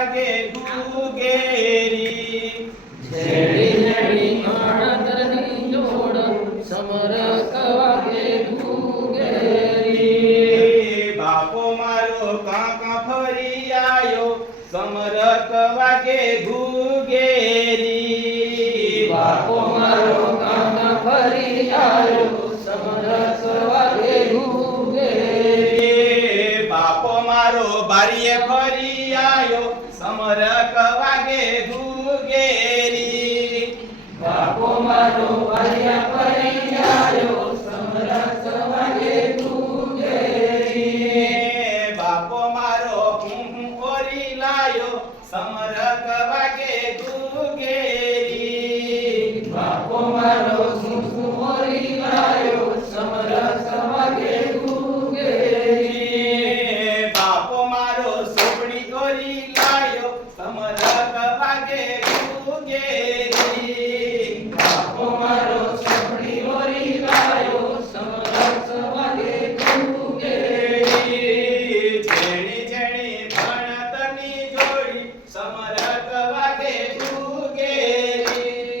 વાગે ગુગેરી ઝેડી ઝેડી અણધરની જોડ સમરક વાગે ગુગેરી બાપો મારો કાકા ફરી આયો સમરક વાગે ગુગેરી બાપો મારો કાકા ફરી આવ્યો સમરસ વાગે ગુગેરી બાપો મારો બારીએ ફરી આયો સમરક વાગે ગુગેરી બાપો મારો વાલિયા ફરી આવ્યો સમરસ વાગે ગુગેરી બાપો મારો હું ઓરી લાયો સમરક વાગે ગુગેરી બાપો મારો સુસુ મોરી લાયો સમરસ વાગે ગુગેરી બાપો મારો સોપડી ઓરી લાયો સમરક વાગે ગુગેરી બાપો મારો સપડી ઓરી લાયો સમરસ વાગે ગુગેરી જેણી જેણી ભણતરની જોડી સમરક વાગે ગુગેરી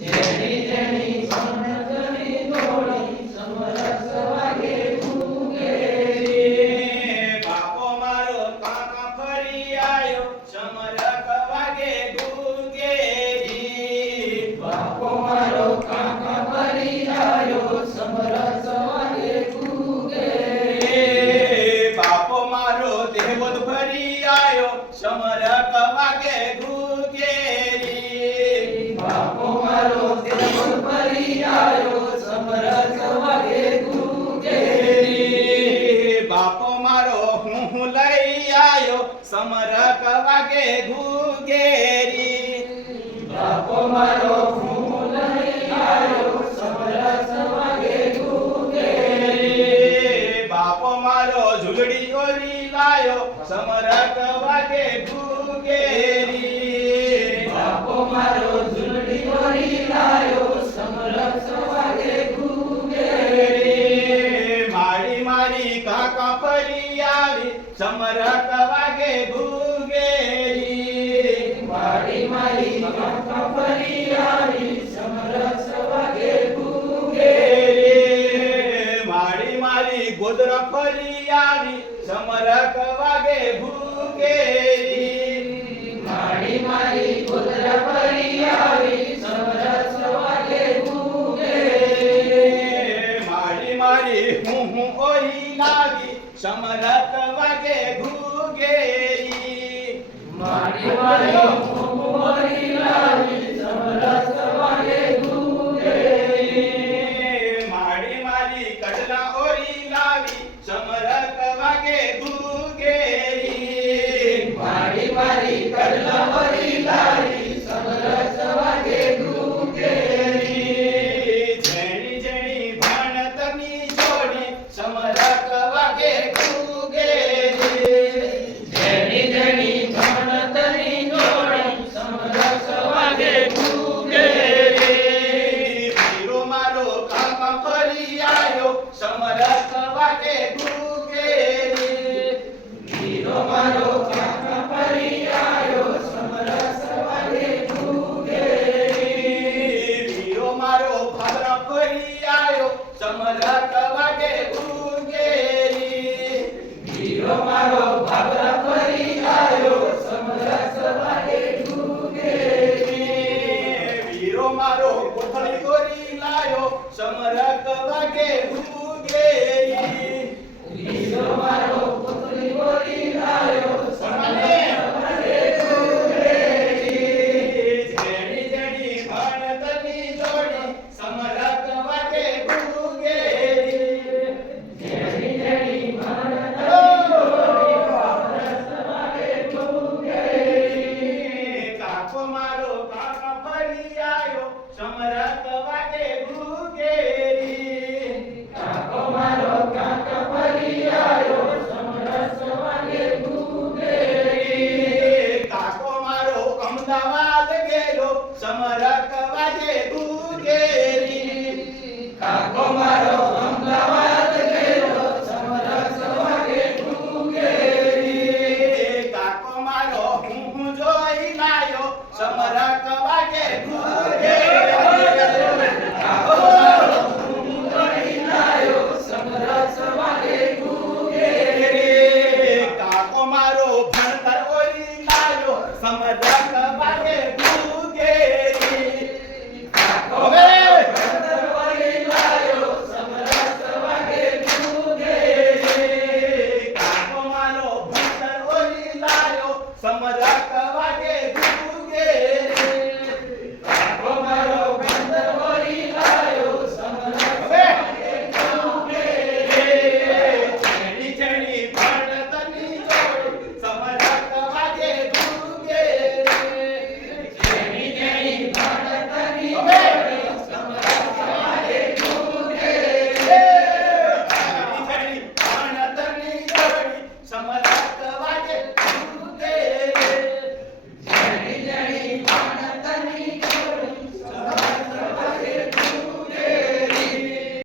જેણી જેણી સમરસની જોડી સમરસ વાગે ગુગેરી બાપો મારો કાકા ફરી આયો સમરક વાગે ગુગેરી બાપો મારો કાકા ફરી આવ્યો સમરસ વાગે ગુગેરી બાપો મારો દેવદ ફરી આયો સમરક વાગે ગુગેરી બાપો મારો દેવલ ફરી આવ્યો સમરસ વાગે ગુગેરી બાપો મારો હું લઈ આયો સમરક વાગે ગુગેરી બાપો મારો ફૂલ લઈ આવ્યો સમરસ વાગે ગુગેરી બાપો મારો ઝૂલડી ઓરી લાયો સમરક વાગે ગુગેરી બાપો મારો ઝૂલડી ઓરી લાયો સમરસ વાગે ગુગેરી મારી મારી કાકા ફરી આવી સમરક વાગે ગુગેરી મારી મારી કાકા ફરી આવી સમરસ વાગે ગુગેરી મારી મારી ગોદરા ફરી આવી સમરક વાગે ગુગેરી મારી મારી ગોદરા ફરી આવી સમરસ વાગે ગુગેરી મારી મારી હું ઓરી લાવી સમરક વાગે ગુગેરી મારી મારી મોરી